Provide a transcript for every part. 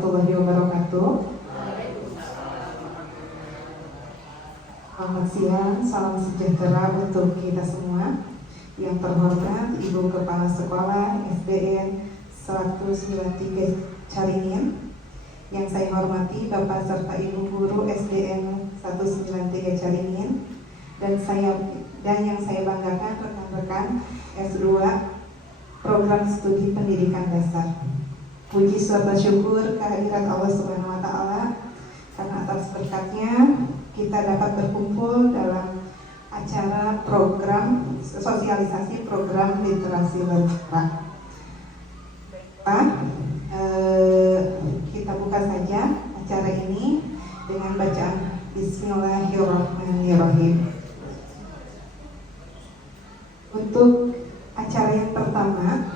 warahmatullahi wabarakatuh. Selamat siang, salam sejahtera untuk kita semua. Yang terhormat Ibu Kepala Sekolah SDN 193 Caringin, yang saya hormati Bapak serta Ibu Guru SDN 193 Caringin, dan yang saya banggakan rekan-rekan S2 Program Studi Pendidikan Dasar. Puji serta syukur kehadirat Allah Subhanahu wa Ta'ala, karena atas berkatnya kita dapat berkumpul dalam acara program sosialisasi program literasi baca. Kita buka saja acara ini dengan bacaan Bismillahirrahmanirrahim. Untuk acara yang pertama,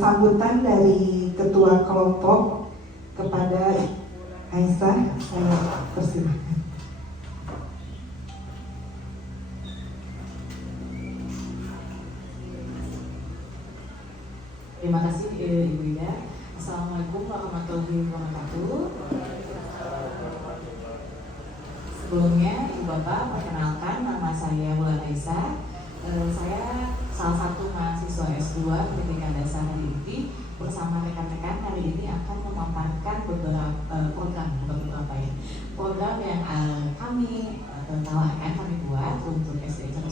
sambutan dari Ketua Kelompok kepada Aisyah, saya persilahkan. Terima kasih Ibu Ida. Assalamualaikum warahmatullahi wabarakatuh. Sebelumnya Ibu Bapak, perkenalkan nama saya Wulan Aisyah. Saya salah satu mahasiswa S2 Pendidikan Dasar hari ini. Bersama rekan-rekan hari ini akan memaparkan beberapa program yang kami tawarkan, kami buat untuk SDN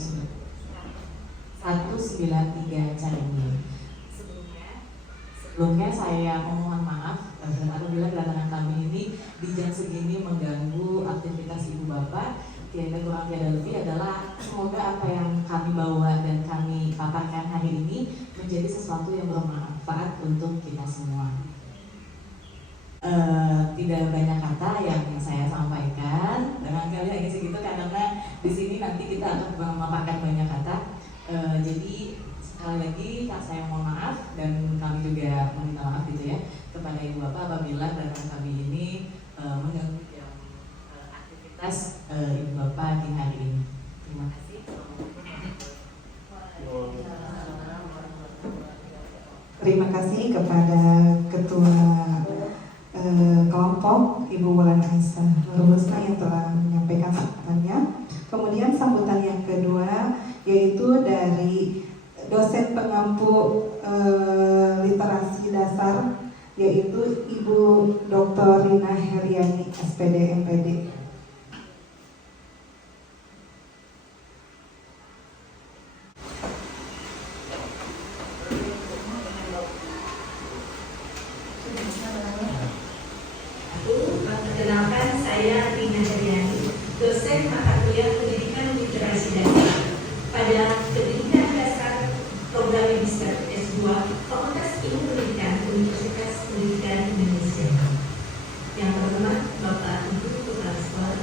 193 Caringin. Sebelumnya saya mohon maaf apabila kedatangan kami ini di jam segini mengganggu aktivitas Ibu Bapak. Tiada kurang tiada lebih adalah semoga apa yang kami bawa dan kami paparkan hari ini menjadi sesuatu yang bermanfaat untuk kita semua. Tidak banyak kata yang saya sampaikan, barangkali hanya segitu karena di sini nanti kita akan memaparkan banyak kata. Jadi sekali lagi saya mohon maaf dan kami juga meminta maaf gitu ya kepada Ibu Bapak apabila kedatangan kami ini mengganggu aktivitas Ibu Bapak di hari ini. Terima kasih. Terima kasih kepada Ketua Kelompok Ibu Wulan Aisyah Nur Husna yang telah menyampaikan sambutannya. Kemudian sambutan yang kedua yaitu dari dosen pengampu literasi dasar, yaitu Ibu Dr. Rina Heriani SPD MPD. Perkenalkan, saya Rina Heriani, dosen mata kuliah pendidikan literasi dasar pada pendidikan dasar program magister S2 Fakultas Ilmu Pendidikan Universitas Pendidikan Indonesia. Yang pertama, Bapak Ibu Kepala Sekolah,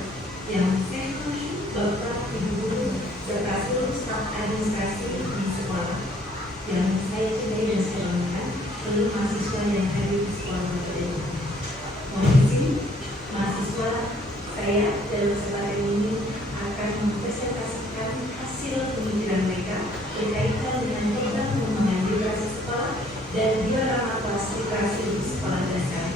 yang saya hormati Bapak Ibu Guru serta seluruh staf administrasi di sekolah, yang saya cintai dan saya banggakan, seluruh mahasiswa yang hadir di sekolah pada ini. Mohon izin, mahasiswa saya dalam kesempatan ini akan mempresentasikan hasil pemikiran mereka berkaitan dengan program pengembangan literasi sekolah dan diorama kelas literasi di sekolah dasar.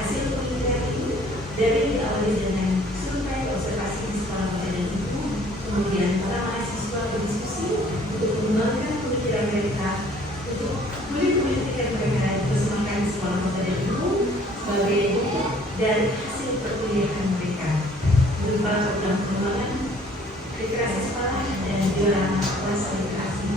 Hasil pemikiran itu dari diawali dengan survei observasi di sekolah bapak dan ibu, kemudian para mahasiswa berdiskusi untuk mengembangkan pemikiran mereka untuk kulit-kulit pikiran mereka dipersembahkan di sekolah bapak dan ibu sebagai bentuk dari hasil perkuliahan mereka berupa program pengembangan literasi sekolah dan diorama kelas literasi.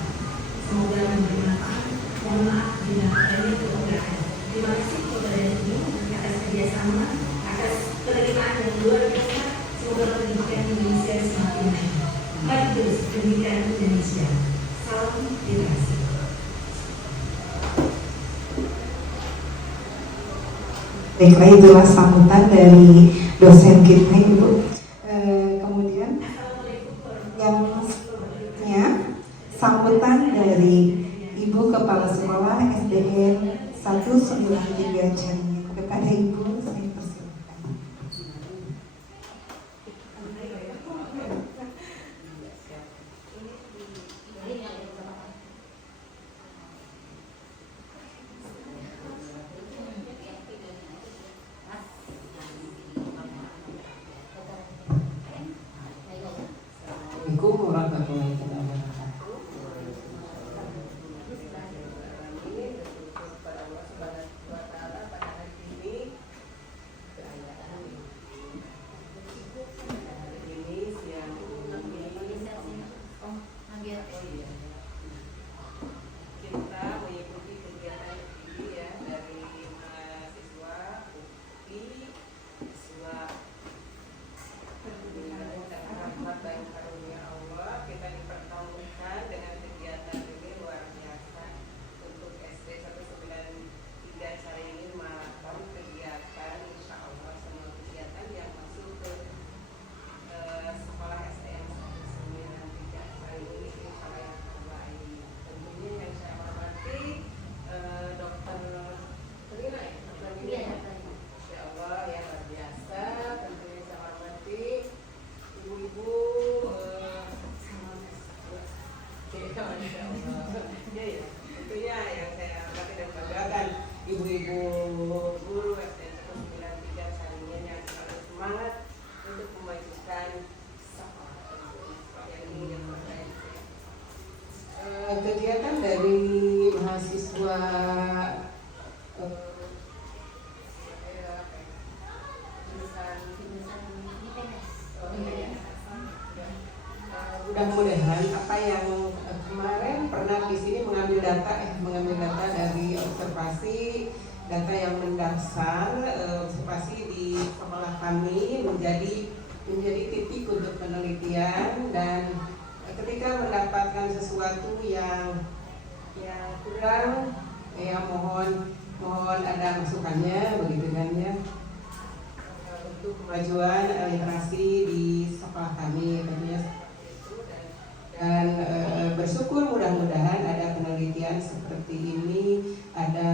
Semoga memberi manfaat. Mohon maaf bila adanya kekurangan. Terima kasih kepada ibu atas kerjasama, atas penerimaan yang luar biasa. Semoga pendidikan Indonesia semakin maju. Maju terus pendidikan Indonesia. Salam literasi. Baiklah, itulah sambutan dari dosen kita, Ibu. Kemudian yang selanjutnya sambutan dari Ibu Kepala Sekolah SDN 193 Caringin. Kepada Ibu, saya persilakan. Assalamualaikum warahmatullahi wabarakatuh. Ibu-ibu guru SDN 193 Caringin yang selalu semangat untuk memajukan sekolah yang ini yang terbaik. Kegiatan dari mahasiswa mudah-mudahan apa yang kemarin pernah di sini mengambil data dari observasi data yang mendasar observasi di sekolah kami menjadi titik untuk penelitian, dan ketika mendapatkan sesuatu yang kurang ya mohon ada masukannya begitu kan ya, untuk kemajuan literasi di sekolah kami tentunya. Dan bersyukur mudah-mudahan ada penelitian seperti ini, ada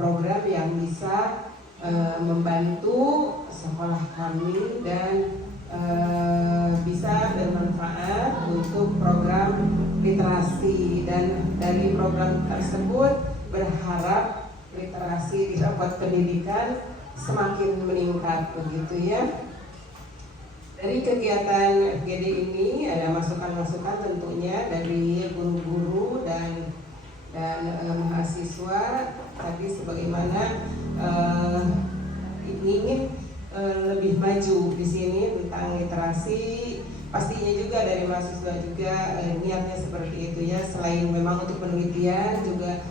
program yang bisa membantu sekolah kami dan bisa bermanfaat untuk program literasi, dan dari program tersebut berharap literasi di rapat pendidikan semakin meningkat begitu ya. Dari kegiatan FGD ini ada masukan-masukan tentunya dari guru-guru dan mahasiswa tadi, sebagaimana ingin lebih maju di sini tentang literasi. Pastinya juga dari mahasiswa juga niatnya seperti itu ya. Selain memang untuk penelitian juga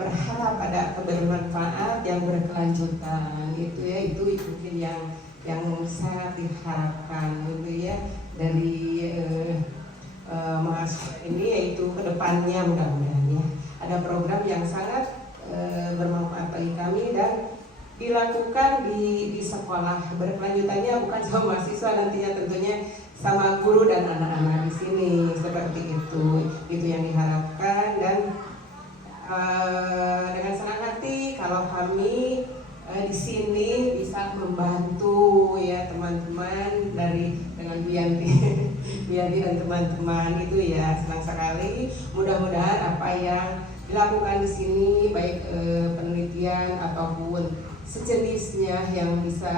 berharap ada kebermanfaat yang berkelanjutan gitu ya. Itu mungkin yang sangat diharapkan gitu ya dari mahasiswa ini, yaitu kedepannya mudah-mudahan ya ada program yang sangat bermanfaat bagi kami dan dilakukan di sekolah. Berkelanjutannya bukan sama mahasiswa, nantinya tentunya sama guru dan anak-anak di sini, seperti itu yang diharapkan. Dan dengan senang hati kalau kami di sini bisa membantu ya teman-teman dengan Bu Yanti dan teman-teman itu ya, senang sekali. Mudah-mudahan apa yang dilakukan di sini baik penelitian ataupun sejenisnya yang bisa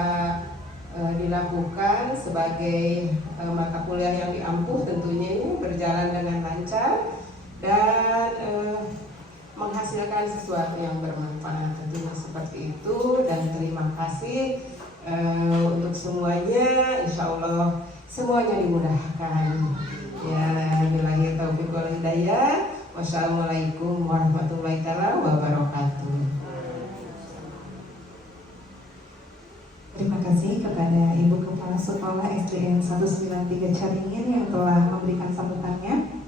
dilakukan sebagai mata kuliah yang diampuh tentunya ini berjalan dengan lancar dan menghasilkan sesuatu yang bermanfaat, tentunya seperti itu. Dan terima kasih untuk semuanya, insya Allah semuanya dimudahkan ya. Billahi taufiq wal hidayah. Wassalamualaikum warahmatullahi wabarakatuh. Terima kasih kepada Ibu Kepala Sekolah SDN 193 Caringin yang telah memberikan sambutannya.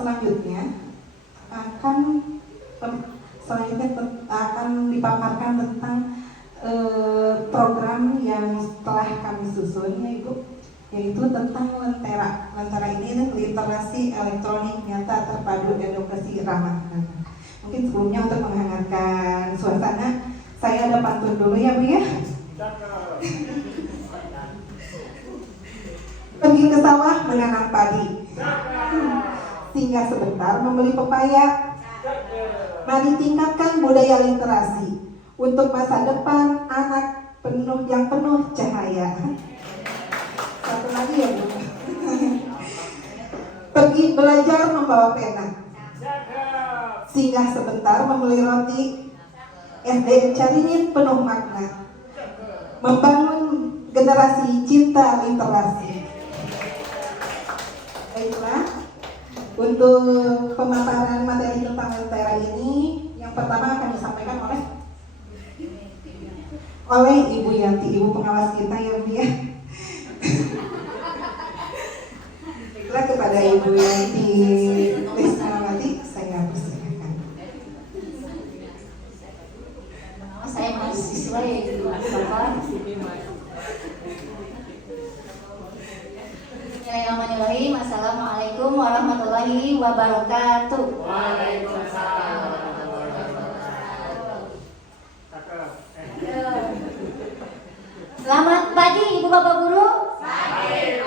Selanjutnya akan dipaparkan tentang program yang telah kami susun ya Ibu, yaitu tentang Lentera. Lentera ini literasi elektronik nyata terpadu edukasi ramah anak. Mungkin sebelumnya untuk menghangatkan suasana, saya ada pantun dulu ya Bu ya. Pergi ke sawah menanam padi, singgah sebentar membeli pepaya. Mari tingkatkan budaya literasi untuk masa depan anak yang penuh cahaya. Satu lagi ya Bu. Pergi belajar membawa pena. Singgah sebentar membeli roti. SDN Caringin penuh makna. Membangun generasi cinta literasi. Baiklah, untuk pemaparan materi tentang Lentera ini, yang pertama akan disampaikan oleh Ibu Yanti, Ibu pengawas kita ya Bu ya. Baiklah, kepada Ibu Yanti Lesnawati, saya persilakan. Saya mahasiswa ya Ibu Bapak. Bismillahirrahmanirrahim. Assalamualaikum warahmatullahi wabarakatuh. Waalaikumsalam. Selamat pagi Ibu Bapak Guru. Pagi.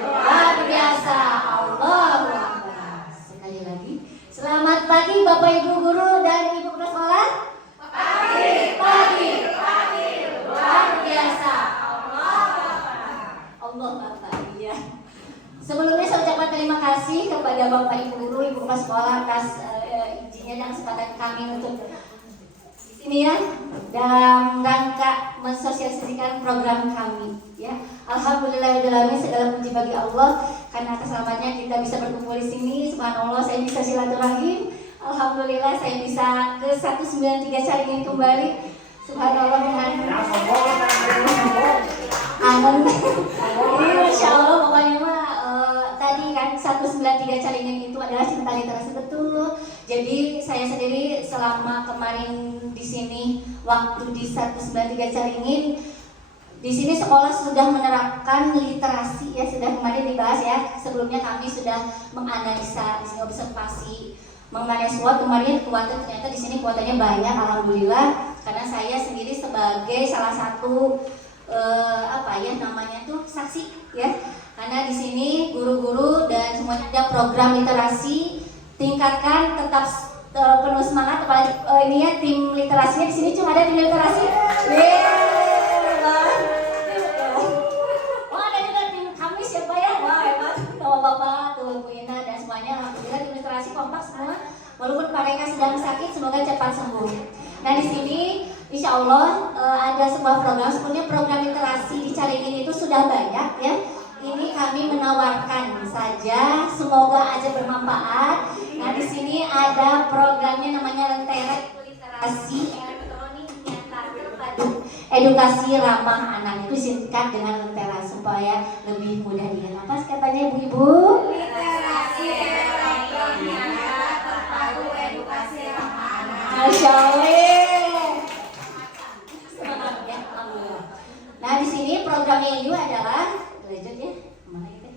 Luar biasa. Allahu Akbar. Sekali lagi. Selamat pagi Bapak Ibu Guru dan Ibu Kepala Sekolah. Pagi. Luar biasa. Allah Akbar. Iya. Sebelumnya saya ucapkan terima kasih kepada Bapak Ibu Guru, Ibu Kepala Sekolah atas izinnya dan kesempatan kami untuk di sini ya dalam rangka mensosialisasikan program kami ya. Alhamdulillahirobbilalamin, segala puji bagi Allah karena atas selamatnya kita bisa berkumpul di sini. Subhanallah, saya bisa silaturahim. Alhamdulillah saya bisa ke 193 Caringin kembali. Subhanallah dengan aman. Ini Masya Allah pokoknya mah tadi kan 193 Caringin itu adalah cinta literasi betul. Jadi saya sendiri selama kemarin di sini waktu di 193 Caringin di sini sekolah sudah menerapkan literasi ya, sudah kemarin dibahas ya. Sebelumnya kami sudah menganalisa, di sini observasi mengenai SWOT. Kemarin kuota ternyata di sini kuotanya banyak, alhamdulillah. Karena saya sendiri sebagai salah satu saksi ya. Karena di sini guru-guru dan semuanya ada program literasi, tingkatkan tetap penuh semangat. Apalagi ini ya tim literasinya di sini cuma ada tim literasi. Oh ada juga tim kami siapa ya? Wah hebat, nama Bapak, tuh Bu Ina dan semuanya. Alhamdulillah tim literasi kompak semua. Walaupun mereka sedang sakit, semoga cepat sembuh. Nah di sini Insya Allah ada sebuah program. Sebetulnya program literasi di Caringin itu sudah banyak ya. Ini kami menawarkan saja, semoga aja bermanfaat. Nah di sini ada programnya namanya Lentera Literasi Elektronik Nyata Terpadu Edukasi Ramah Anak, itu disingkat dengan Lentera supaya lebih mudah diingat. Apa katanya ibu-ibu? Literasi elektronik nyata terpadu edukasi ramah anak. Masya Allah. Semangat ya, alhamdulillah. Nah di sini programnya ini adalah lanjut ya, kemana kita?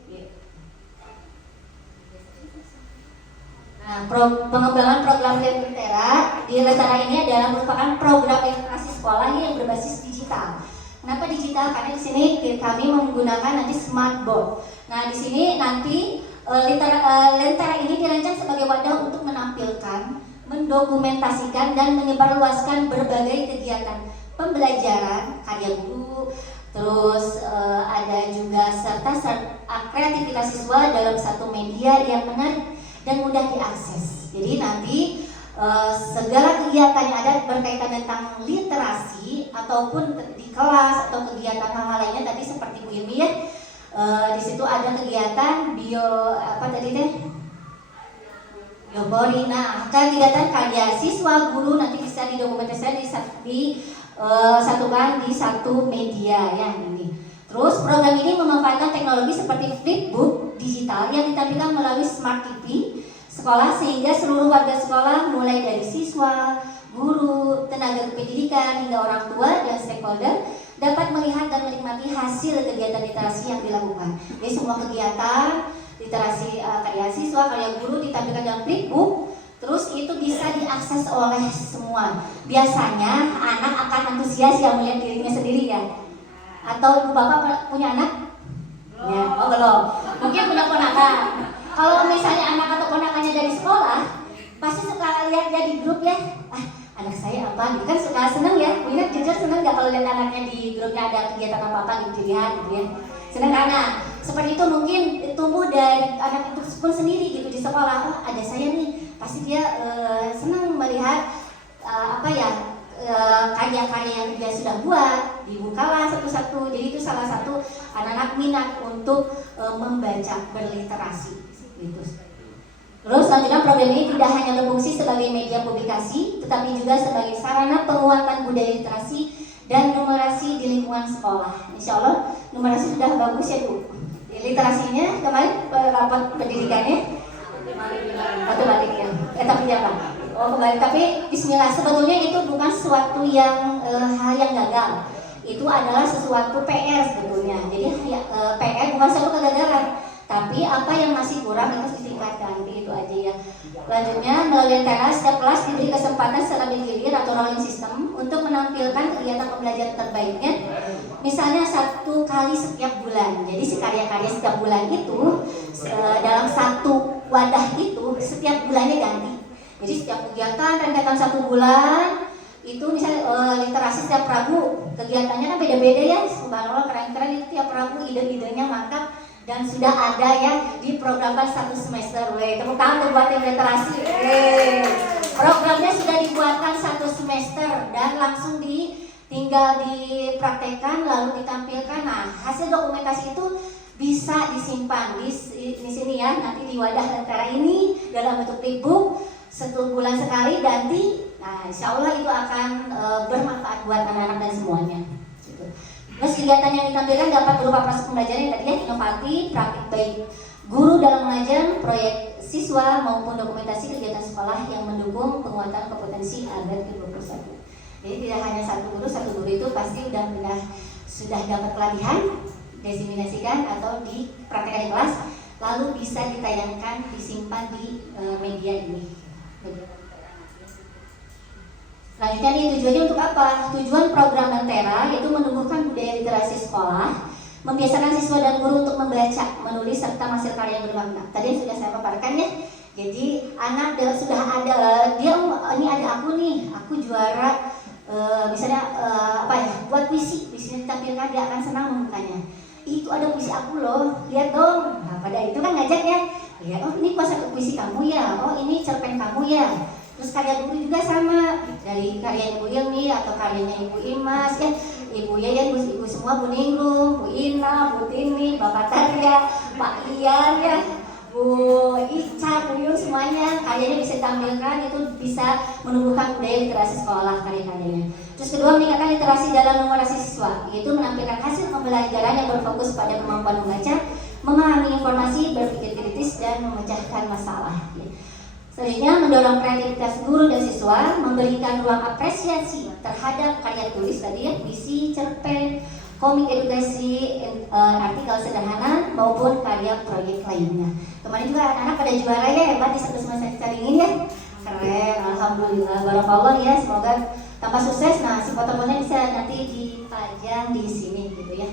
Nah, pengembangan program Lentera di Lentera ini adalah merupakan program literasi sekolah yang berbasis digital. Kenapa digital? Karena di sini kami menggunakan nanti smart board. Nah, di sini nanti Lentera ini dirancang sebagai wadah untuk menampilkan, mendokumentasikan dan menyebarluaskan berbagai kegiatan pembelajaran, karya guru. Terus ada juga serta kreativitas siswa dalam satu media yang menarik dan mudah diakses. Jadi nanti segala kegiatan yang ada berkaitan tentang literasi ataupun di kelas atau kegiatan hal-hal lainnya tadi seperti Bu Ilmi ya. Di situ ada kegiatan biopori. Nah, kegiatan karya siswa guru nanti bisa didokumentasikan satukan di satu media ya ini. Terus program ini memanfaatkan teknologi seperti flipbook digital yang ditampilkan melalui smart TV sekolah sehingga seluruh warga sekolah mulai dari siswa, guru, tenaga kependidikan hingga orang tua dan stakeholder dapat melihat dan menikmati hasil kegiatan literasi yang dilakukan. Jadi semua kegiatan literasi karya siswa, karya guru ditampilkan dalam flipbook. Terus itu bisa diakses oleh semua. Biasanya anak akan antusias yang melihat dirinya sendiri ya. Atau ibu bapak punya anak? Ya, oh belum. Mungkin punya ponakan. Kalau misalnya anak atau ponakannya dari sekolah, pasti suka lihat dia di grup ya. Anak saya apa? Gitu kan suka seneng ya. Ingat jujur seneng nggak kalau lihat anaknya di grupnya ada kegiatan apa gitu dilihat gitu ya. Sedangkan seperti itu mungkin tumbuh dari anak itu pun sendiri gitu di sekolah. Oh, ada saya nih, pasti dia senang melihat karya-karya yang dia sudah buat, dibukalah satu-satu. Jadi itu salah satu anak-anak minat untuk membaca, berliterasi gitu. Terus selanjutnya program ini tidak hanya berfungsi sebagai media publikasi, tetapi juga sebagai sarana penguatan budaya literasi dan numerasi di lingkungan sekolah. Insya Allah numerasi sudah bagus ya Bu. Literasinya kemarin rapat pendidikannya atau balik ya? Tapi ya Pak. Oh kembali, tapi Bismillah, sebetulnya itu bukan sesuatu yang hal yang gagal. Itu adalah sesuatu PR sebetulnya. Jadi PR bukan satu kegagalan, tapi apa yang masih kurang harus ditingkatkan. Itu aja ya. Lanjutnya, melalui Lentera, setiap kelas diberi kesempatan secara bergilir atau rolling system untuk menampilkan kegiatan pembelajaran terbaiknya. Misalnya 1 kali setiap bulan. Jadi karya-karya setiap bulan itu dalam satu wadah itu setiap bulannya ganti. Jadi setiap kegiatan rentetan 1 bulan itu misalnya literasi setiap Rabu, kegiatannya kan beda-beda ya. Subhanallah, keren-keren itu tiap Rabu ide-idenya mantap dan sudah ada yang diprogramkan 1 semester. Tepuk tangan buat tim literasi. Programnya sudah dibuatkan 1 semester dan langsung tinggal dipraktekkan lalu ditampilkan. Nah, hasil dokumentasi itu bisa disimpan di sini ya, nanti di wadah Lentera ini dalam bentuk flipbook 1 bulan sekali ganti. Nah, insya Allah itu akan bermanfaat buat anak-anak dan semuanya. Gitu. Terus kegiatan yang ditampilkan dapat berupa proses pembelajaran yang tadinya inovatif, praktik baik guru dalam mengajar, proyek siswa maupun dokumentasi kegiatan sekolah yang mendukung penguatan kompetensi abad ke-21. Jadi tidak hanya 1 guru itu pasti sudah dapat pelatihan, diseminasikan atau dipraktekkan di kelas, lalu bisa ditayangkan, disimpan di media ini. Selanjutnya nih tujuannya untuk apa? Tujuan program Lentera yaitu menumbuhkan budaya literasi sekolah, membiasakan siswa dan guru untuk membaca, menulis serta menghasilkan karya yang bermakna. Tadi yang sudah saya paparkan ya. Jadi anak sudah ada dia ini ada aku nih, aku juara misalnya buat puisi ditampilkan, dia akan senang membukanya. Itu ada puisi aku loh, lihat dong. Nah, pada itu kan ngajak ya. Ya, oh ini puisi kamu ya, oh ini cerpen kamu ya. Terus karya guru juga sama, dari karya Ibu Ilmi atau karyanya Ibu Imas ya, Ibu Yayan, Ibu semua, Bu Ningrum, Bu Ina, Bu Tini, Bapak Tarya, Pak Ian ya, Bu Ica, Bu Yun, semuanya karyanya bisa ditampilkan, itu bisa menumbuhkan budaya literasi sekolah karya-karyanya. Terus kedua, meningkatkan literasi dalam numerasi siswa, yaitu menampilkan hasil pembelajaran yang berfokus pada kemampuan membaca, memahami informasi, berpikir kritis, dan memecahkan masalah. Selanjutnya, mendorong kreativitas guru dan siswa, memberikan ruang apresiasi terhadap karya tulis tadi ya, puisi, cerpen, komik edukasi, artikel sederhana maupun karya proyek lainnya. Kemarin juga anak-anak pada juara ya, hebat di 1 semester ini ya. Keren, alhamdulillah, barakallah ya, semoga tambah sukses. Nah, si foto-fotonya bisa nanti dipajang di sini gitu ya.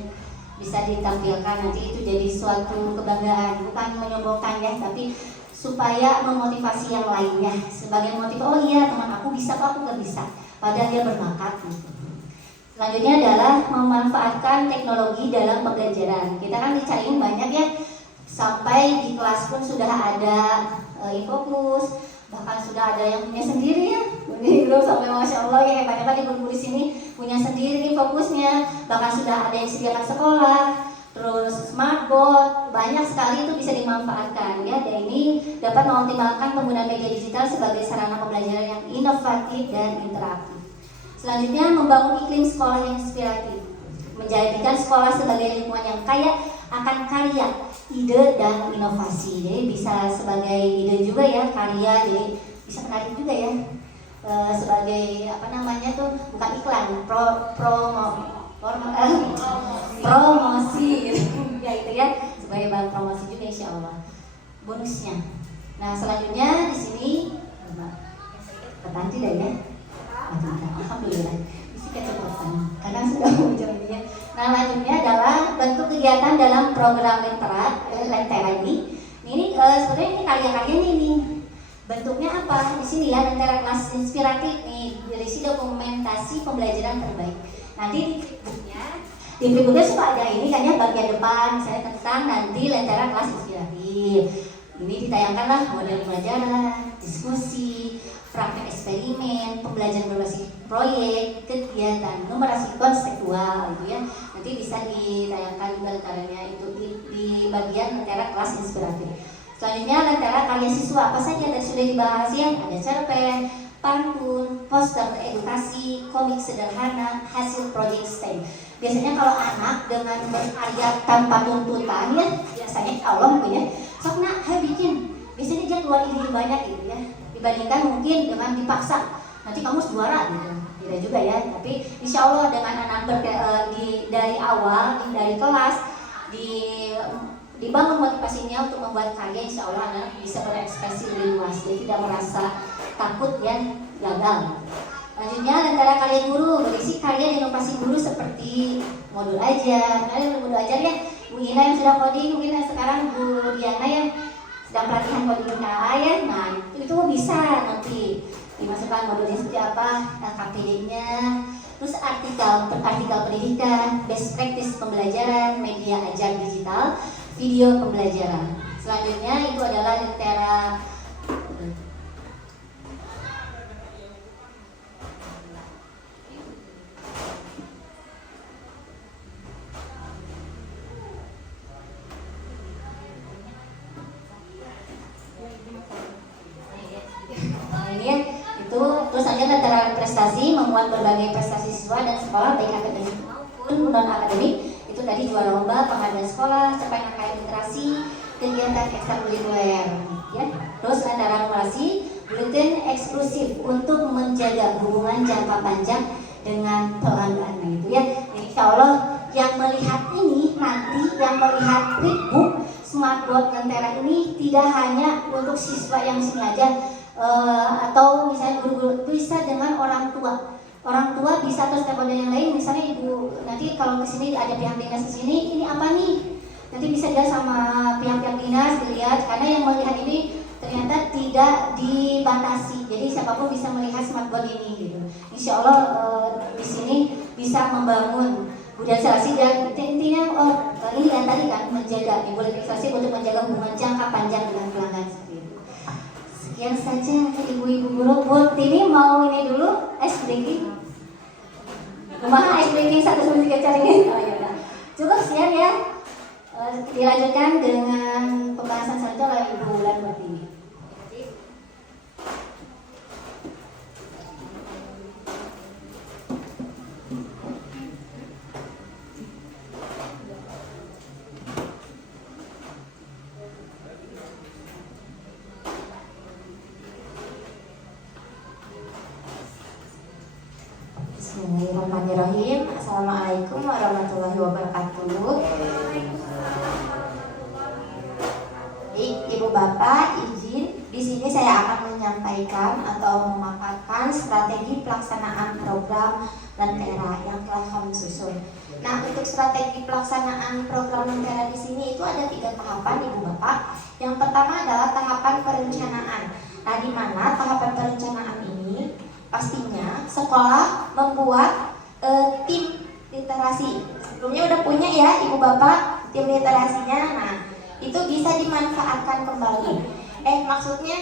Bisa ditampilkan, nanti itu jadi suatu kebanggaan, bukan menyombongkan ya, tapi supaya memotivasi yang lainnya sebagai motivasi. Oh iya, teman aku bisa kok, aku gak bisa, padahal dia berbakat gitu. Selanjutnya adalah memanfaatkan teknologi dalam pembelajaran. Kita kan dicariin banyak ya, sampai di kelas pun sudah ada infokus, bahkan sudah ada yang punya sendiri ya. Belum sampai masya Allah ya, hebat-hebat ibu-ibu di sini punya sendiri fokusnya, bahkan sudah ada yang disediakan sekolah. Terus smartboard, banyak sekali itu bisa dimanfaatkan ya. Dan ini dapat mengoptimalkan penggunaan media digital sebagai sarana pembelajaran yang inovatif dan interaktif. Selanjutnya, membangun iklim sekolah yang inspiratif, menjadikan sekolah sebagai lingkungan yang kaya akan karya, ide, dan inovasi. Jadi bisa sebagai ide juga ya, karya, jadi bisa menarik juga ya. Sebagai bukan iklan, promosi ya itu ya, sebagai bahan promosi juga insya Allah bonusnya. Nah selanjutnya di sini tidak ya, alhamdulillah isi kecepatan karena sudah menjadinya. Nah lanjutnya adalah bentuk kegiatan dalam program Lentera ini. Ini sebenarnya ini karya-karyanya ini bentuknya apa di sini ya, Lentera kelas inspiratif nih, berisi dokumentasi pembelajaran terbaik. Nanti di bukunya Di Flipbooknya suka ada ini kan ya, bagian depan misalnya tentang nanti lentera kelas inspiratif. Ini ditayangkanlah model pembelajaran, diskusi, praktek eksperimen, pembelajaran berbasis proyek, kegiatan, numerasi konseptual gitu ya. Nanti bisa ditayangkan juga lenteranya itu di bagian lentera kelas inspiratif. Selanjutnya lentera karya siswa apa saja tadi sudah dibahas ya, ada cerpen, pantun, poster edukasi, komik sederhana, hasil proyek STEM. Biasanya kalau anak dengan berkarya tanpa tuntutan ya, biasanya Allah mungkin ya, sok nak, bikin. Biasanya dia keluar ide banyak gitu ya, dibandingkan mungkin dengan dipaksa. Nanti kamu juara gitu, tidak juga ya. Tapi insya Allah dengan anak dari awal, dari kelas, dibangun motivasinya untuk membuat karya, insya Allah anak bisa berekspresi lebih luas, jadi tidak merasa takut yang gagal. Selanjutnya lentera karya guru, berisi karya dan inovasi guru seperti modul ajar. Kalian modul ajar ya, Bu Ina yang sudah coding, mungkin sekarang Bu Diana yang sedang pelatihan coding KA ya. Nah itu bisa nanti dimasukkan modulnya seperti apa, KPD-nya, terus artikel pendidikan, best practice pembelajaran, media ajar digital, video pembelajaran. Selanjutnya itu adalah lentera itu, terus aja lentera prestasi, memuat berbagai prestasi siswa dan sekolah baik akademik maupun non akademik. Itu tadi juara lomba, penghargaan sekolah, capaian KKN literasi, kegiatan ekstrakurikuler ya. Terus lentera numerasi, buletin eksklusif untuk menjaga hubungan jangka panjang dengan pelanggan gitu ya. Insya Allah yang melihat ini nanti, yang melihat Flipbook Smartboard lentera ini tidak hanya untuk siswa yang sini aja, atau misalnya guru-guru, bisa dengan orang tua. Orang tua bisa terus telepon yang lain, misalnya ibu nanti kalau kesini ada pihak dinas kesini, ini apa nih? Nanti bisa dia sama pihak-pihak dinas dilihat, karena yang melihat ini ternyata tidak dibatasi, jadi siapapun bisa melihat smartboard ini gitu. Insya Allah di sini bisa membangun budaya serasi dan intinya ini yang tadi kan menjaga budaya serasi untuk menjaga hubungan jangka panjang dengan pelanggan seperti itu. Sekian saja ibu-ibu guru. Bu Tini mau ini dulu ice breaking. Kumaha ice breaking 1 3 caringin. Oh ya udah. Cukup sekian ya. Dilanjutkan dengan pembahasan selanjutnya oleh Ibu Wulan Pertiwi. Bismillahirrahmanirrahim. Assalamualaikum warahmatullahi wabarakatuh. Ibu Bapak, izin di sini saya akan menyampaikan atau memaparkan strategi pelaksanaan program Lentera yang telah kami susun. Nah, untuk strategi pelaksanaan program Lentera di sini itu ada 3 tahapan, Ibu Bapak. Yang pertama adalah tahapan perencanaan. Nah, di mana tahapan perencanaan ini pastinya sekolah membuat tim literasi. Sebelumnya udah punya ya Ibu Bapak tim literasinya. Nah, itu bisa dimanfaatkan kembali. Maksudnya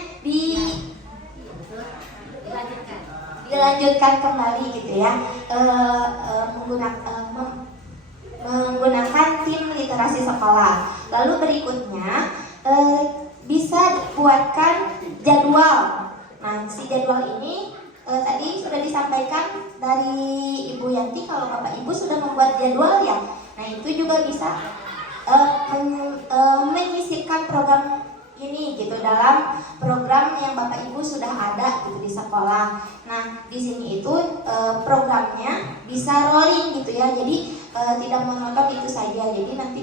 dilanjutkan kembali gitu ya. Menggunakan tim literasi sekolah. Lalu berikutnya bisa buatkan jadwal. Nah, si jadwal ini tadi sudah disampaikan dari Ibu Yanti kalau Bapak Ibu sudah membuat jadwal ya. Nah, itu juga bisa menyisipkan program ini gitu dalam program yang Bapak Ibu sudah ada gitu di sekolah. Nah, di sini itu programnya bisa rolling gitu ya. Jadi tidak monoton itu saja. Jadi nanti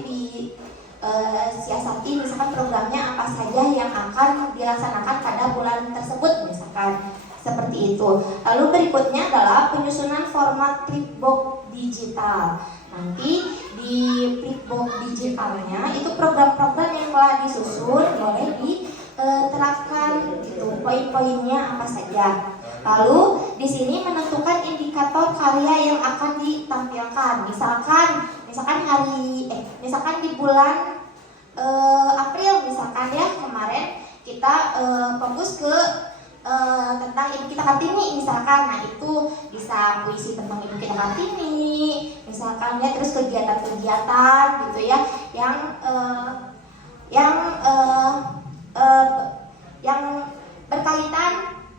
siasati misalkan programnya apa saja yang akan dilaksanakan pada bulan tersebut misalkan. Seperti itu. Lalu berikutnya adalah penyusunan format Flipbook digital. Nanti di Flipbook digitalnya itu program-program yang telah disusun boleh diterapkan gitu, poin-poinnya apa saja. Lalu di sini menentukan indikator karya yang akan ditampilkan. Misalkan misalkan di bulan April misalkan ya kemarin kita fokus ke tentang Ibu Kita Kartini misalkan, nah itu bisa puisi tentang Ibu Kita Kartini misalkan ya, terus kegiatan-kegiatan gitu ya yang berkaitan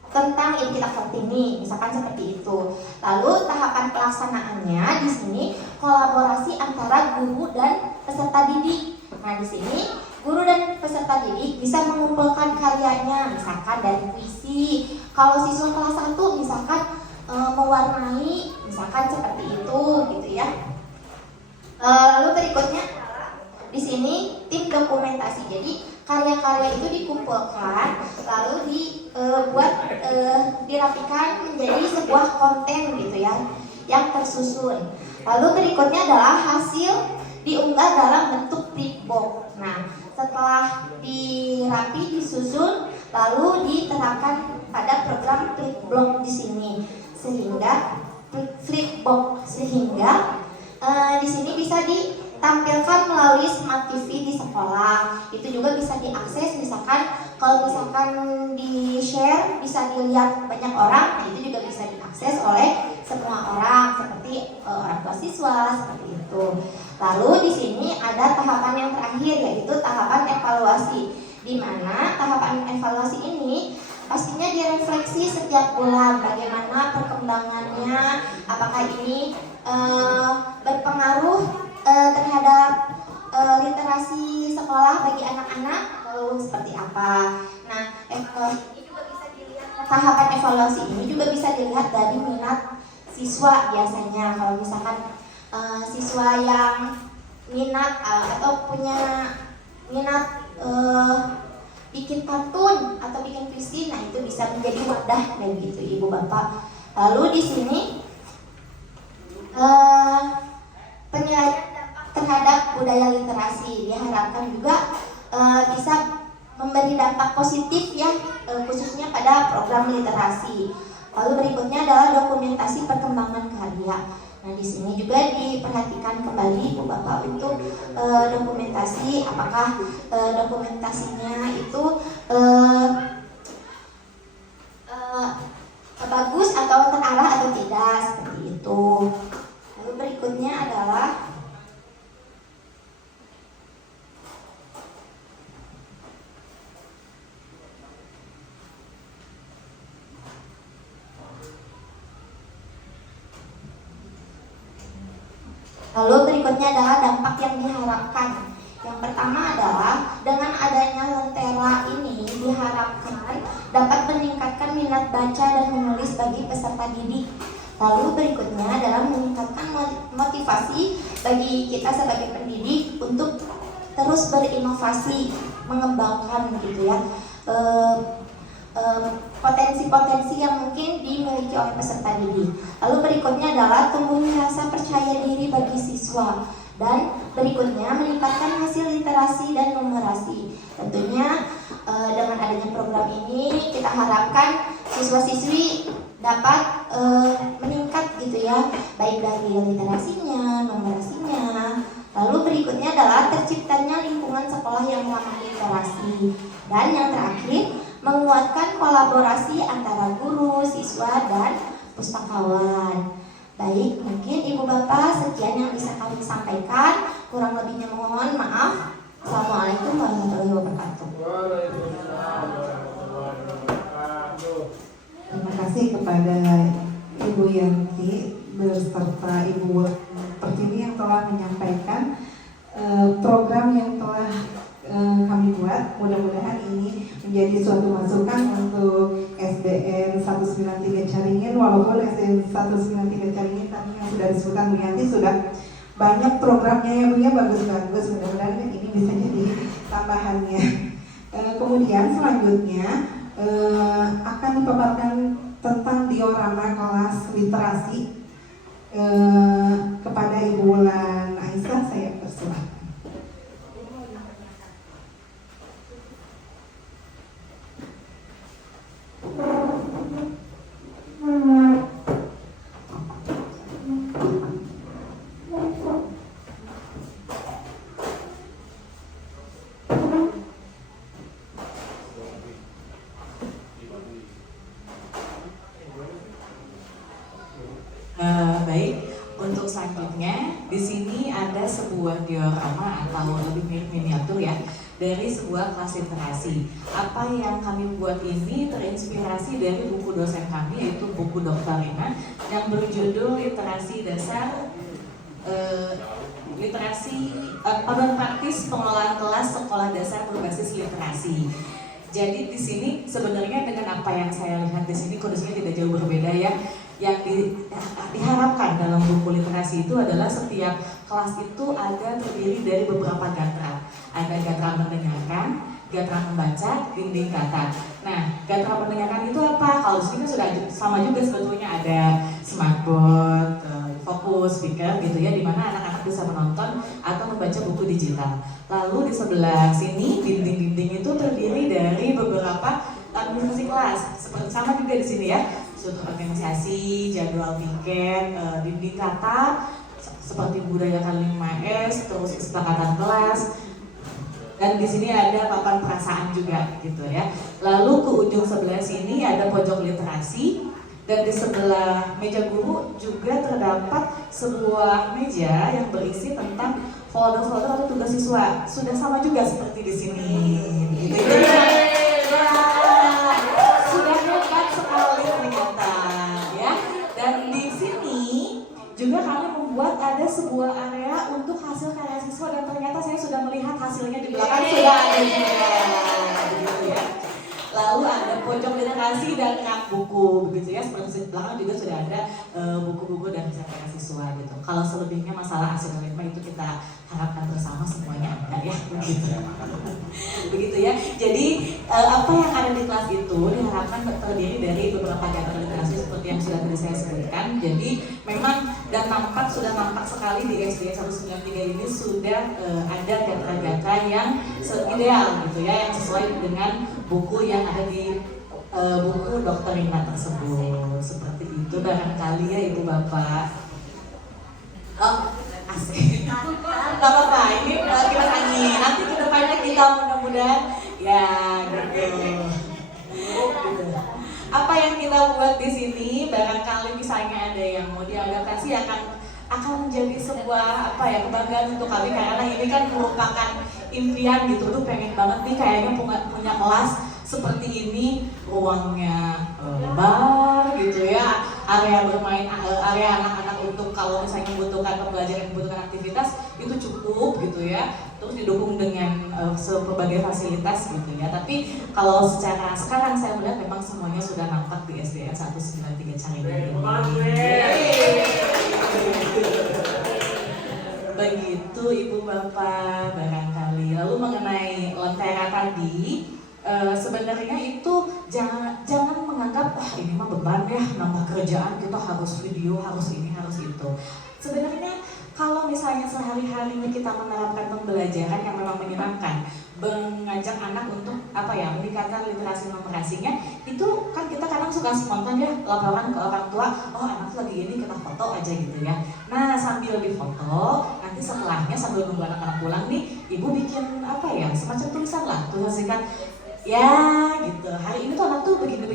tentang Ibu Kita Kartini misalkan seperti itu. Lalu tahapan pelaksanaannya di sini kolaborasi antara guru dan peserta didik. Nah di sini guru dan peserta didik bisa mengumpulkan karyanya, misalkan dari puisi. Kalau siswa kelas 1 misalkan mewarnai, misalkan seperti itu, gitu ya. Lalu berikutnya di sini tim dokumentasi. Jadi karya-karya itu dikumpulkan, lalu dirapikan menjadi sebuah konten, gitu ya, yang tersusun. Lalu berikutnya adalah hasil diunggah dalam bentuk flipbook. Nah, setelah dirapi, disusun, lalu diterapkan pada program flipbook di sini, sehingga di sini bisa ditampilkan melalui smart TV di sekolah. Itu juga bisa diakses, misalkan kalau misalkan di share bisa dilihat banyak orang, nah itu juga bisa diakses oleh semua orang, seperti orang tua siswa, seperti itu. Lalu di sini ada tahapan yang terakhir, yaitu tahapan evaluasi, di mana tahapan evaluasi ini pastinya direfleksi setiap bulan bagaimana perkembangannya, apakah ini berpengaruh terhadap literasi sekolah bagi anak-anak atau seperti apa. Nah, tahapan evaluasi ini juga bisa dilihat dari minat siswa biasanya. Kalau misalkan siswa yang minat atau punya minat bikin kartun atau bikin puisi, nah itu bisa menjadi wadah dan gitu Ibu Bapak. Lalu di sini penilaian terhadap budaya literasi diharapkan juga bisa memberi dampak positif ya, khususnya pada program literasi. Lalu berikutnya adalah dokumentasi perkembangan karya. Nah di sini juga diperhatikan kembali Ibu Bapak untuk dokumentasi, apakah dokumentasinya itu bagus atau terarah atau tidak, seperti itu. Lalu berikutnya adalah dampak yang diharapkan. Yang pertama adalah dengan adanya Lentera ini diharapkan dapat meningkatkan minat baca dan menulis bagi peserta didik. Lalu berikutnya adalah meningkatkan motivasi bagi kita sebagai pendidik untuk terus berinovasi, mengembangkan gitu ya potensi-potensi yang mungkin dimiliki oleh peserta didik. Lalu berikutnya adalah tumbuhnya rasa percaya diri bagi siswa. Dan berikutnya meningkatkan hasil literasi dan numerasi. Tentunya dengan adanya program ini kita harapkan siswa-siswi dapat meningkat gitu ya, baik dari literasinya, numerasinya. Lalu berikutnya adalah terciptanya lingkungan sekolah yang ramah literasi. Dan yang terakhir, menguatkan kolaborasi antara guru, siswa, dan pustakawan. Baik, mungkin Ibu Bapak sekian yang bisa kami sampaikan. Kurang lebihnya mohon maaf. Assalamualaikum warahmatullahi wabarakatuh. Terima kasih kepada Ibu Yanti beserta Ibu Pertiwi yang telah menyampaikan program yang telah kami buat. Mudah-mudahan ini menjadi suatu masukan untuk SDN 193 Caringin. Walaupun SDN 193 Caringin tadi yang sudah disebutkan Bu Yanti sudah banyak programnya ya Bu ya, bagus-bagus. Mudah-mudahan ini bisa jadi tambahannya. Kemudian selanjutnya akan dipaparkan tentang diorama kelas literasi kepada Ibu Wulan Aisyah. Saya persilakan. Di sini ada sebuah diorama atau lebih mirip miniatur ya, dari sebuah kelas literasi. Apa yang kami buat ini terinspirasi dari buku dosen kami, yaitu buku Dr. Rina yang berjudul Literasi Dasar Panduan Praktis Pengelolaan Kelas Sekolah Dasar Berbasis Literasi. Jadi di sini sebenarnya dengan apa yang saya lihat di sini kondisinya tidak jauh berbeda ya. Yang diharapkan dalam buku literasi itu adalah setiap kelas itu ada terdiri dari beberapa gatra. Ada gatra mendengarkan, gatra membaca, dinding kata. Nah, gatra mendengarkan itu apa? Kalau di sini kan sudah sama juga sebetulnya, ada smartboard, fokus, speaker gitu ya, dimana anak-anak bisa menonton atau membaca buku digital. Lalu di sebelah sini dinding-dinding itu terdiri dari beberapa administrasi kelas, seperti sama juga di sini ya, struktur organisasi, jadwal piket, dinding kata seperti budaya kali 5S, terus kesepakatan kelas. Dan di sini ada papan perasaan juga gitu ya. Lalu ke ujung sebelah sini ada pojok literasi, dan di sebelah meja guru juga terdapat sebuah meja yang berisi tentang folder-folder atau tugas siswa. Sudah sama juga seperti di sini. Gitu ya. Sudah lengkap sekali ternyata ya. Dan di sini juga kami membuat ada sebuah area untuk hasil karya siswa, dan ternyata saya sudah melihat hasilnya di belakang sudah ada juga. Begitu ya. Lalu ada pojok literasi dan rak buku begitu ya, seperti di belakang juga sudah ada buku-buku dan karya siswa gitu. Kalau selebihnya masalah hasil ritme itu kita harapkan bersama semuanya ada ya begitu. Begitu ya. Jadi apa yang ada di kelas itu diharapkan terdiri dari beberapa gatra literasi seperti yang sudah tadi saya sebutkan. Jadi memang dan sudah nampak sekali di SD 193 ini sudah ada gatra-gatra yang ideal gitu ya, yang sesuai dengan buku yang ada di buku Dr. Rina tersebut. Seperti itu barangkali ya Ibu Bapak. Oh, asik. Gak apa-apa, ini kita nyanyi. Nanti ke depannya kita mudah-mudahan ya gitu. Apa yang kita buat di sini barangkali misalnya ada yang mau diadaptasi akan menjadi sebuah apa ya, kebanggaan untuk kami, karena ini kan merupakan impian gitu. Tuh pengen banget nih kayaknya punya kelas seperti ini, ruangnya lebar gitu ya, area bermain, area anak-anak untuk kalau misalnya membutuhkan pembelajaran, membutuhkan aktivitas itu cukup gitu ya, terus didukung dengan berbagai fasilitas gitu ya. Tapi kalau secara sekarang saya melihat memang semuanya sudah nampak di SDN 193 Caringin. Begitu Ibu Bapak barangkali. Lalu mengenai Lentera tadi, sebenarnya itu jangan menganggap wah ini mah beban ya, nambah kerjaan, kita harus video, harus ini, harus itu. Sebenarnya kalau misalnya sehari-hari kita menerapkan pembelajaran yang memang menyenangkan, mengajak anak untuk apa ya, meningkatkan literasi numerasinya, itu kan kita kadang suka spontan ya, laporan ke orang tua, oh anak lagi ini kita foto aja gitu ya. Nah sambil difoto, nanti setelahnya sambil nunggu anak-anak pulang nih, ibu bikin apa ya, semacam tulisan lah, tulisan singkat. Ya gitu, hari ini tuh anak tuh begini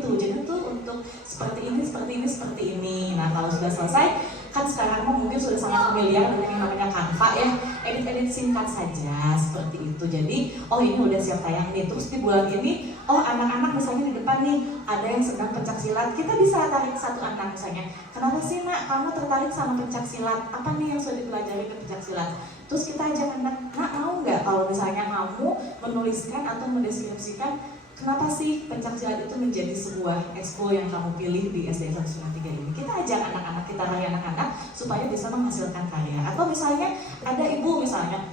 tuh, jadi tuh untuk seperti ini. Nah kalau sudah selesai, kan sekarang mungkin sudah sangat familiar dengan yang namanya Canva ya, edit singkat saja seperti itu. Jadi oh ini udah siap tayang nih, terus di bulan ini oh anak-anak misalnya di depan nih ada yang sedang pencak silat, kita bisa tarik satu anak misalnya, kenapa sih nak kamu tertarik sama pencak silat, apa nih yang sudah dipelajari ke pencak silat. Terus kita ajak anak, mau nggak kalau misalnya kamu menuliskan atau mendeskripsikan kenapa sih pencak silat itu menjadi sebuah ekskul yang kamu pilih di SD 193 ini. Kita ajak anak-anak, kita raih anak-anak supaya bisa menghasilkan karya. Atau misalnya ada ibu misalnya,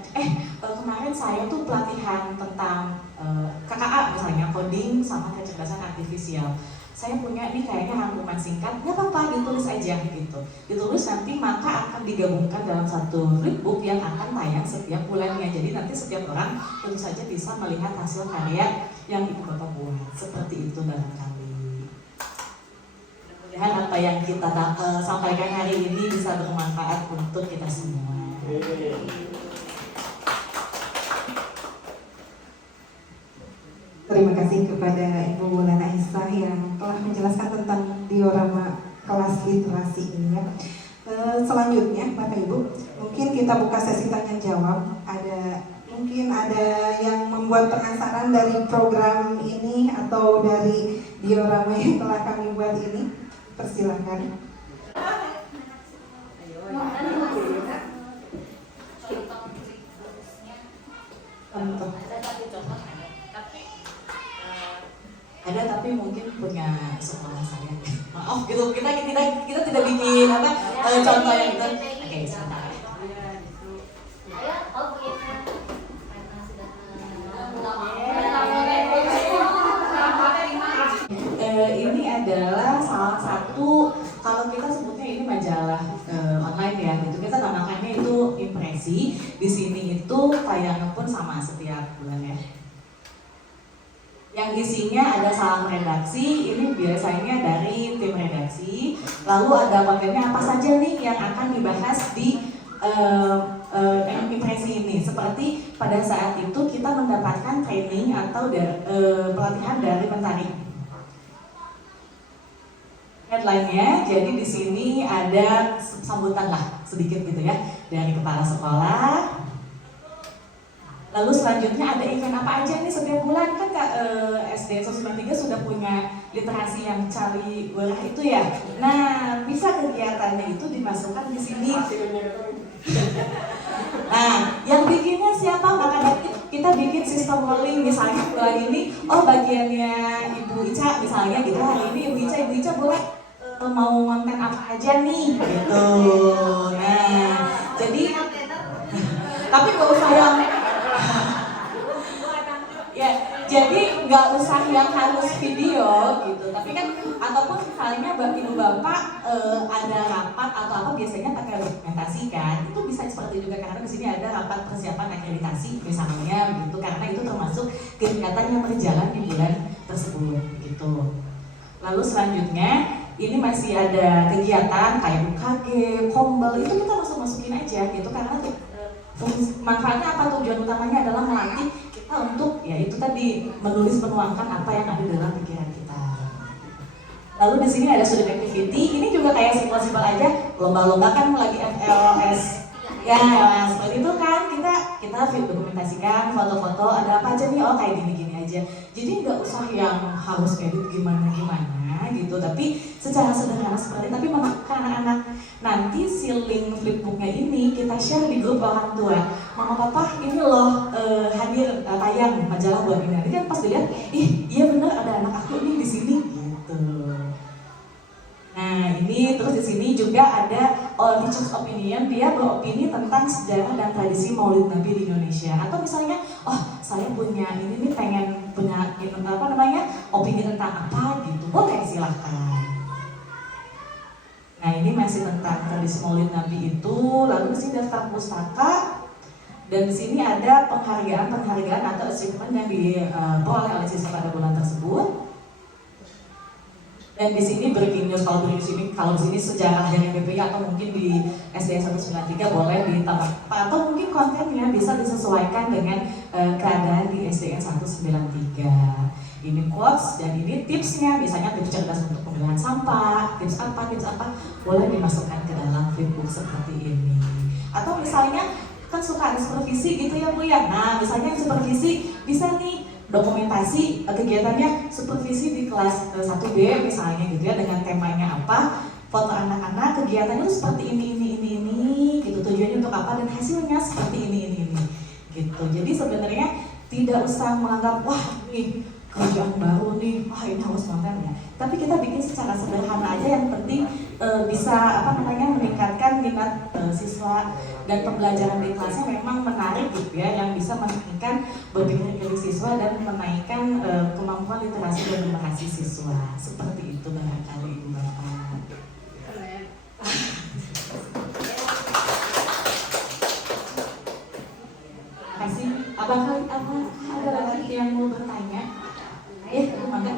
kemarin saya tuh pelatihan tentang KKA misalnya, coding sama kecerdasan artifisial. Saya punya nih kayaknya rangkuman singkat, nggak apa-apa ditulis aja gitu. Ditulis nanti maka akan digabungkan dalam satu flipbook yang akan tayang setiap bulannya. Jadi nanti setiap orang tentu saja bisa melihat hasil karya yang Ibu Bapak buat. Seperti itu barangkali. Mudah-mudahan apa yang kita sampaikan hari ini bisa bermanfaat untuk kita semua. Terima kasih kepada Ibu Lana Isah yang telah menjelaskan tentang diorama kelas literasi ini ya. Selanjutnya, Bapak Ibu, mungkin kita buka sesi tanya jawab. Mungkin ada yang membuat penasaran dari program ini atau dari diorama yang telah kami buat ini. Persilakan. Ada tapi mungkin punya sekolah saya. Maaf gitu, kita tidak bikin contoh yang itu. Oke, sebentar. Ayo, oh begini. Ini adalah salah satu, kalau kita sebutnya ini majalah online ya, gitu. Kita namakannya itu impresi. Di sini itu tayangnya pun sama setiap bulan ya. Yang isinya ada salam redaksi, ini biasanya dari tim redaksi. Lalu ada kontennya apa saja nih yang akan dibahas di impresi ini. Seperti pada saat itu kita mendapatkan training atau pelatihan dari Mentari. Headline-nya, jadi di sini ada sambutan lah sedikit gitu ya dari kepala sekolah. Lalu selanjutnya ada event apa aja nih setiap bulan kan SD 193 sudah punya literasi yang cari werah itu ya. Nah, bisa kegiatannya itu dimasukkan di sini. Nah, yang bikinnya siapa? Maka kita bikin sistem rolling misalnya bulan ini, oh bagiannya Ibu Ica misalnya gitu, hari ini Ibu Ica boleh mau konten apa aja nih gitu. Nah, jadi tapi nggak usah yang ya, jadi nggak usah yang harus video gitu, tapi kan ataupun misalnya ibu bapak ada rapat atau apa biasanya pakai dokumentasi kan, itu bisa seperti juga karena di sini ada rapat persiapan akreditasi misalnya gitu, karena itu termasuk kegiatan yang berjalan di bulan tersebut gitu. Lalu selanjutnya ini masih ada kegiatan kayak UKG, kombel, itu kita masukin aja gitu karena manfaatnya apa, tujuan utamanya adalah melatih kita untuk ya itu tadi menulis menuangkan apa yang ada dalam pikiran kita. Lalu di sini ada student activity, ini juga kayak simpel-simpel aja, lomba-lomba kan lagi FLS. Ya, seperti itu kan kita dokumentasikan foto-foto ada apa aja nih, oh kayak gini-gini aja. Jadi nggak usah yang harus edit gimana-gimana gitu, tapi secara sederhana seperti tapi ke anak-anak. Nanti si link flipbooknya ini kita share di grup orang tua. Mama papa ini loh hadir tayang majalah buat ini. Nanti kan pas dilihat, ih iya bener ada anak aku nih di sini gitu. Nah ini terus di sini juga ada all teachers opinion, dia beropini tentang sejarah dan tradisi Maulid Nabi di Indonesia. Atau misalnya, oh saya punya ini nih pengen punya opini tentang apa gitu, boleh silahkan. Nah ini masih tentang tradisi Maulid Nabi itu. Lalu di sini daftar pustaka dan di sini ada penghargaan atau achievement yang diperoleh oleh siswa pada bulan tersebut. Dan di sini breaking news, kalau di sini sejarah dari BPI atau mungkin di SD 193 boleh ditambah atau mungkin kontennya bisa disesuaikan dengan keadaan di SDN 193. Ini quotes dan ini tipsnya, misalnya tips cerdas untuk pemilahan sampah, tips apa boleh dimasukkan ke dalam flipbook seperti ini. Atau misalnya kan suka ada supervisi gitu ya Bu ya. Nah misalnya supervisi bisa nih dokumentasi kegiatannya supervisi di kelas 1B misalnya gitu ya, dengan temanya apa, foto anak-anak, kegiatannya itu seperti ini gitu, tujuannya untuk apa dan hasilnya seperti ini gitu. Jadi sebenarnya tidak usah menganggap wah nih kerjaan baru nih, wah ini harus konten ya. Tapi kita bikin secara sederhana aja, yang penting bisa meningkatkan minat siswa dan pembelajaran di kelasnya memang menarik gitu ya, yang bisa menaikkan berpikir dari siswa dan menaikkan kemampuan literasi dan numerasi siswa. Seperti itu barangkali Ibu Bapak. Terima kasih. Apakah ada lagi yang mau bertanya? Mangga.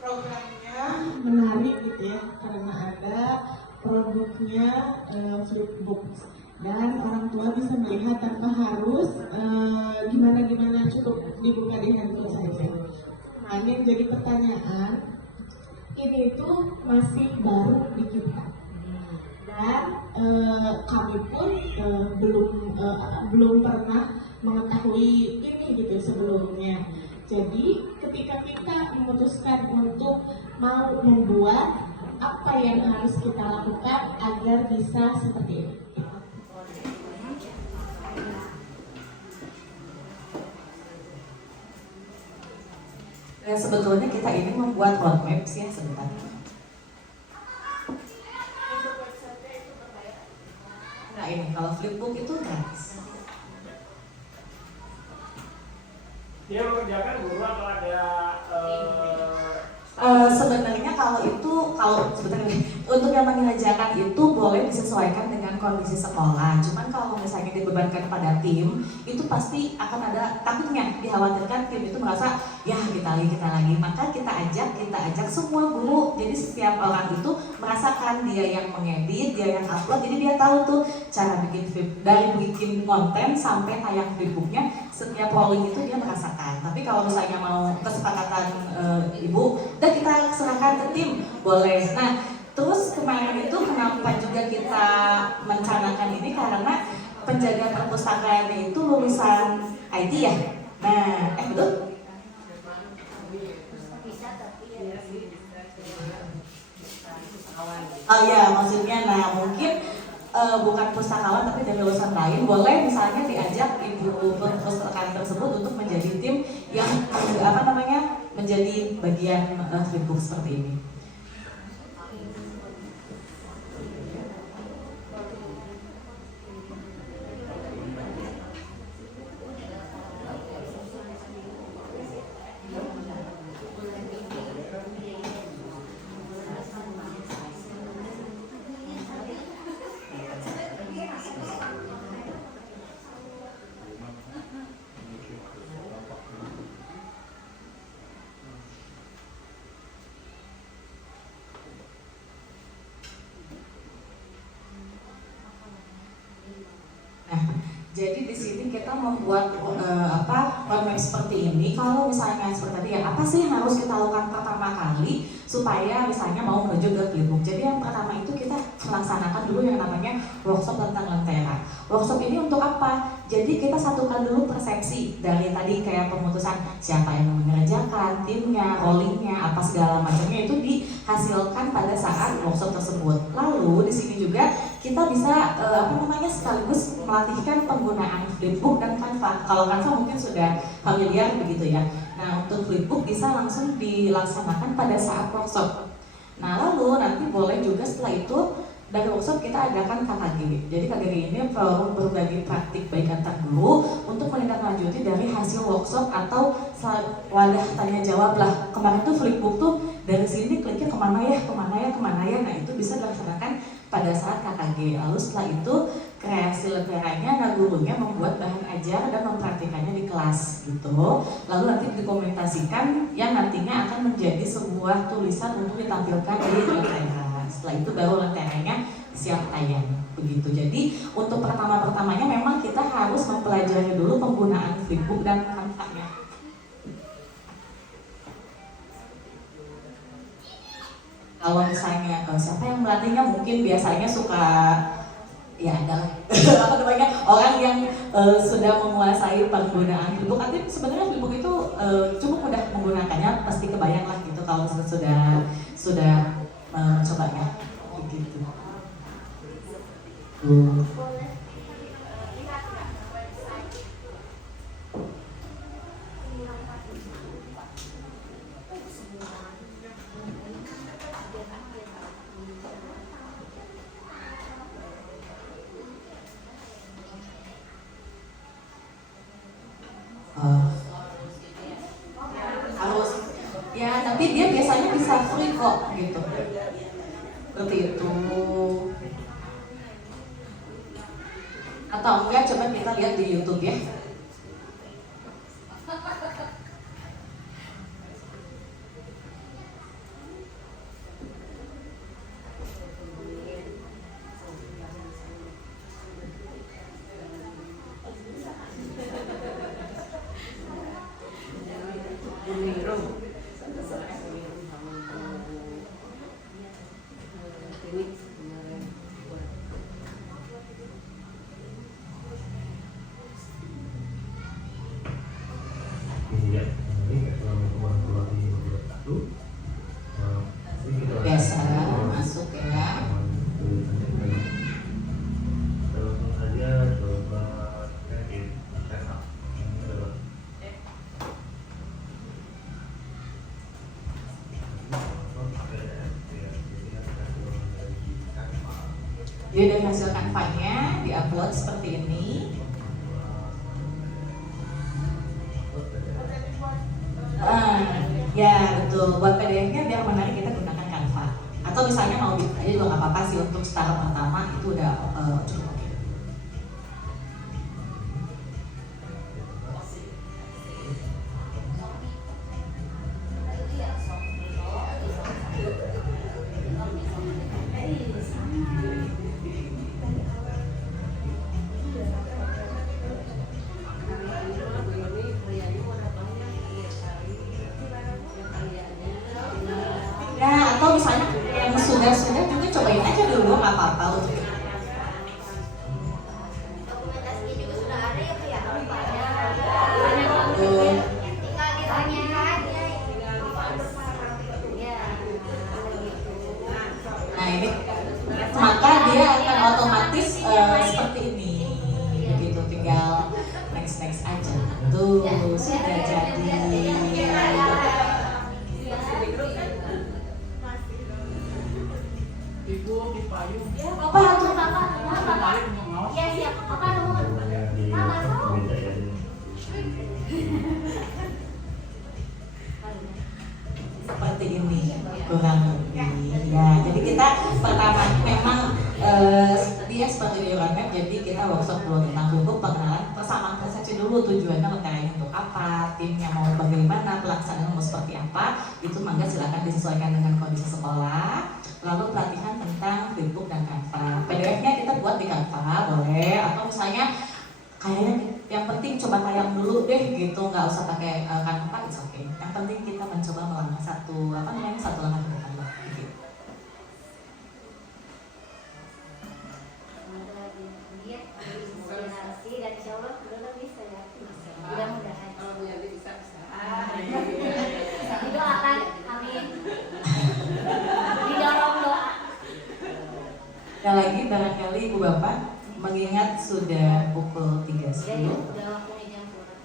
Programnya menarik gitu ya, karena ada produknya flipbook dan orang tua bisa melihat tanpa harus gimana cukup dibuka di handphone saja. Nah, ini yang jadi pertanyaan, ini tuh masih baru di kita dan kami pun belum pernah mengetahui ini gitu sebelumnya. Jadi ketika kita memutuskan untuk mau membuat, apa yang harus kita lakukan agar bisa seperti ini? Nah, sebetulnya kita ini membuat roadmap sih ya sebenarnya. Nah ini kalau flipbook itu gratis. Dia mengerjakan guru atau ada sebenarnya kalau sebenarnya untuk yang mengerjakan itu boleh disesuaikan dengan kondisi sekolah. Cuman kalau misalnya dibebankan pada tim, itu pasti akan ada takutnya, dikhawatirkan tim itu merasa ya kita lagi. Maka kita ajak semua guru. Jadi setiap orang itu merasakan dia yang mengedit, dia yang upload. Jadi dia tahu tuh cara bikin konten sampai tayang flipbooknya. Setiap rolling itu dia merasakan. Tapi kalau misalnya mau kesepakatan ibu, dan kita serahkan ke tim, boleh. Nah, terus kemarin itu kenapa juga kita mencanangkan ini karena penjaga perpustakaan itu lulusan IT ya. Nah, betul? Oh ya, maksudnya mungkin bukan pustakawan tapi dari lulusan lain, boleh misalnya diajak ibu perpustakaan tersebut untuk menjadi tim yang menjadi bagian flipbook seperti ini. Jadi di sini kita membuat roadmap seperti ini. Kalau misalnya seperti tadi ya, apa sih yang harus kita lakukan pertama kali supaya misalnya mau menuju ke flipbook? Jadi yang pertama itu kita melaksanakan dulu yang namanya workshop tentang lentera. Workshop ini untuk apa? Jadi kita satukan dulu persepsi dari tadi kayak pemutusan siapa yang mengerjakan, timnya, rollingnya, apa segala macamnya itu dihasilkan pada saat workshop tersebut. Lalu di sini juga kita bisa sekaligus melatihkan penggunaan flipbook dan Canva. Kalau Canva mungkin sudah familiar begitu ya. Nah, untuk flipbook bisa langsung dilaksanakan pada saat workshop. Nah, lalu nanti boleh juga setelah itu dari workshop kita adakan KKG. Jadi KKG ini forum berbagi praktik baik antar guru untuk menindaklanjuti dari hasil workshop atau wadah tanya jawab lah. Kemarin tuh flipbook tuh dari sini kliknya kemana ya. Nah, itu bisa dilaksanakan pada saat KKG. Lalu setelah itu kreasi lenteranya, gurunya membuat bahan ajar dan mempraktikannya di kelas gitu. Lalu nanti dikomunikasikan yang nantinya akan menjadi sebuah tulisan untuk ditampilkan di lentera. Setelah itu baru lenteranya siap tayang begitu. Jadi untuk pertamanya memang kita harus mempelajari dulu penggunaan flipbook dan Canva-nya. Kalau misalnya siapa yang melatihnya, mungkin biasanya suka ya ada orang yang sudah menguasai penggunaan flipbook. Artinya sebenarnya flipbook itu cukup mudah menggunakannya, pasti kebayang lah gitu kalau sudah mencobanya begitu. Harus ya, tapi dia biasanya bisa free kok gitu. Seperti itu. Atau enggak, coba kita lihat di YouTube ya. Jadi dari hasil kanvanya diupload seperti ini. Ya betul, buat PDF-nya biar menarik kita gunakan Canva. Atau misalnya mau bikin aja juga nggak apa-apa sih, untuk tahap pertama itu udah cukup oke. Nah, atau misalnya yang sudah juga cobain aja dulu, nggak apa-apa untuk Dokumentasinya juga sudah ada ya Bu ya? Betul. Tinggal ditanyakan aja. Ya. Nah ini, maka dia akan otomatis seperti ini, begitu, tinggal next aja. Tuh sudah jadi. Ibu di payung. Bapak atur Bapak. Iya siap. Bapak nuhun. Seperti ini kurang lebih ya. Jadi kita pertama memang dia seperti di roadmap, jadi kita workshop dulu tentang hukum, pengenalan, persamaan persepsi dulu, tujuannya lentaranya untuk apa, timnya mau bagaimana, pelaksanaan mau seperti apa, itu mangga silakan disesuaikan dengan kondisi sekolah. Lalu pelatihan tentang Flipbook dan Canva. PDF-nya kita buat di Canva boleh, atau misalnya kayaknya yang penting coba tayang dulu deh gitu, nggak usah pakai Canva, it's okay. Yang penting kita mencoba melangkah satu langkah ke depan lah gitu. Inspirasi dan insya Allah benar bisa ya. Mudah-mudahan. Kalau Bu Yanti bisa. Didoakan, amin. Didorong doa. Dan lagi barangkali Ibu Bapak mengingat sudah pukul 3.10. Ya, udah waktunya jam pulang.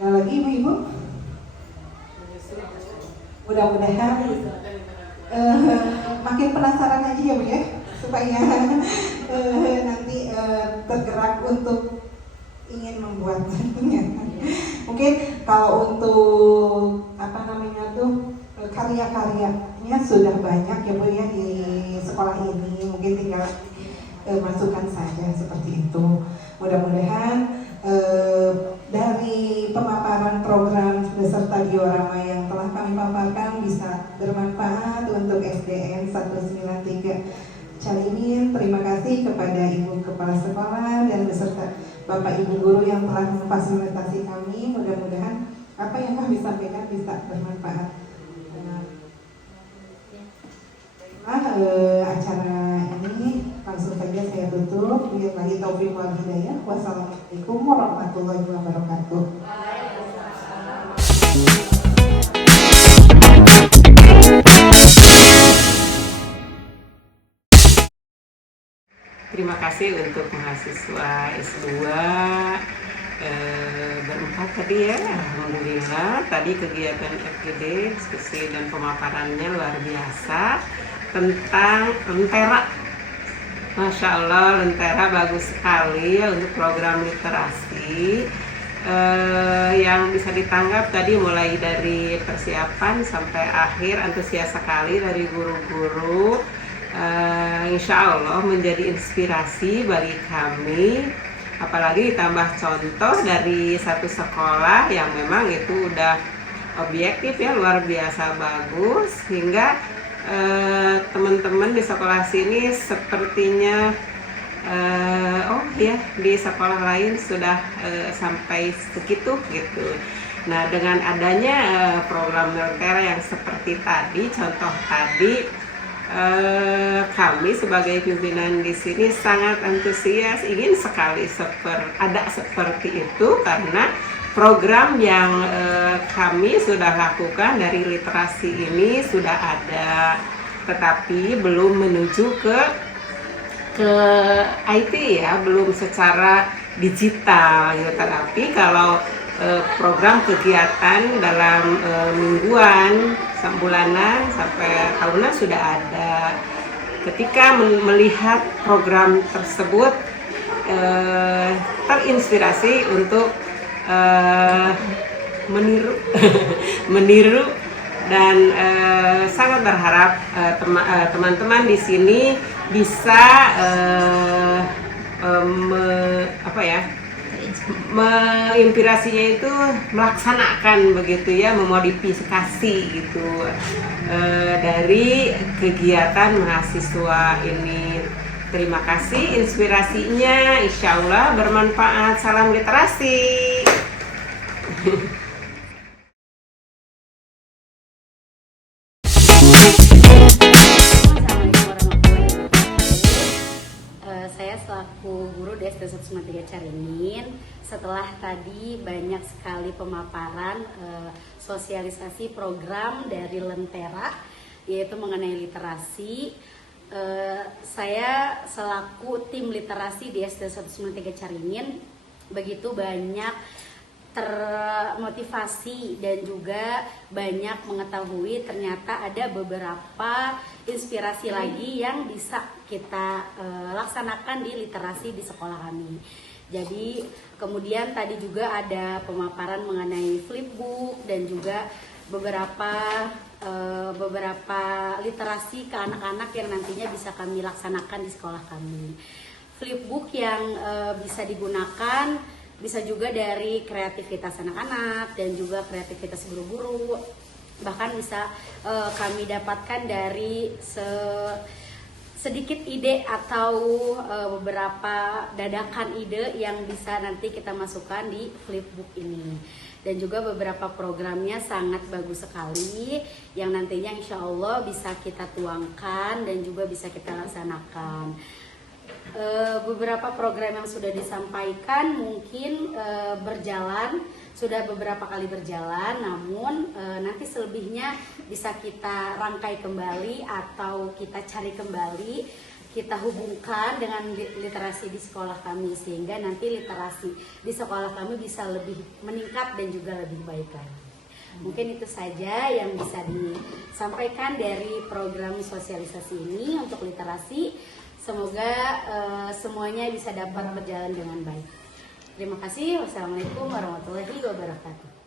Ada lagi ibu-ibu? Mudah-mudahan makin penasaran aja ya Bu ya, supaya nanti tergerak untuk ingin membuatnya. Mungkin kalau untuk karya-karyanya sudah banyak ya Bu ya di sekolah ini, mungkin tinggal masukkan saja seperti itu. Mudah-mudahan dari pemaparan program beserta diorama yang telah kami paparkan bisa bermanfaat untuk SDN 193 Caringin. Terima kasih kepada Ibu Kepala Sekolah dan beserta Bapak Ibu Guru yang telah memfasilitasi kami. Mudah-mudahan apa yang kami sampaikan bisa bermanfaat. Acara ini langsung saja saya tutup. Billahi taufiq wal hidayah. Wassalamualaikum warahmatullahi wabarakatuh. Terima kasih untuk mahasiswa S2 berempat tadi ya. Alhamdulillah tadi kegiatan FGD, diskusi dan pemaparannya luar biasa tentang Lentera. Masya Allah, Lentera bagus sekali ya untuk program literasi. Yang bisa ditanggap tadi mulai dari persiapan sampai akhir, antusias sekali dari guru-guru. Insya Allah menjadi inspirasi bagi kami, apalagi ditambah contoh dari satu sekolah yang memang itu udah objektif ya, luar biasa bagus, hingga teman-teman di sekolah sini sepertinya oh ya di sekolah lain sudah sampai segitu gitu. Nah dengan adanya program Lentera yang seperti tadi, contoh tadi, kami sebagai pimpinan di sini sangat antusias, ingin sekali ada seperti itu, karena program yang kami sudah lakukan dari literasi ini sudah ada, tetapi belum menuju ke IT ya, belum secara digital gitu. Tetapi kalau program kegiatan dalam mingguan, bulanan sampai tahunan sudah ada. Ketika melihat program tersebut terinspirasi untuk meniru dan sangat berharap teman-teman di sini bisa menginspirasinya itu melaksanakan begitu ya, memodifikasi gitu dari kegiatan mahasiswa ini. Terima kasih inspirasinya, insya Allah bermanfaat. Salam literasi. Saya selaku guru di SD 193 Caringin, setelah tadi banyak sekali pemaparan sosialisasi program dari Lentera, yaitu mengenai literasi, saya selaku tim literasi di SD 193 Caringin begitu banyak termotivasi dan juga banyak mengetahui ternyata ada beberapa inspirasi lagi yang bisa kita laksanakan di literasi di sekolah kami. Jadi kemudian tadi juga ada pemaparan mengenai flipbook dan juga beberapa literasi ke anak-anak yang nantinya bisa kami laksanakan di sekolah kami. Flipbook yang bisa digunakan bisa juga dari kreativitas anak-anak dan juga kreativitas guru-guru, bahkan bisa kami dapatkan dari sedikit ide atau beberapa dadakan ide yang bisa nanti kita masukkan di flipbook ini. Dan juga beberapa programnya sangat bagus sekali yang nantinya insya Allah bisa kita tuangkan dan juga bisa kita laksanakan. Beberapa program yang sudah disampaikan mungkin sudah beberapa kali berjalan, namun nanti selebihnya bisa kita rangkai kembali atau kita cari kembali, kita hubungkan dengan literasi di sekolah kami sehingga nanti literasi di sekolah kami bisa lebih meningkat dan juga lebih baik lagi. Mungkin itu saja yang bisa disampaikan dari program sosialisasi ini untuk literasi. Semoga semuanya bisa dapat berjalan dengan baik. Terima kasih. Wassalamualaikum warahmatullahi wabarakatuh.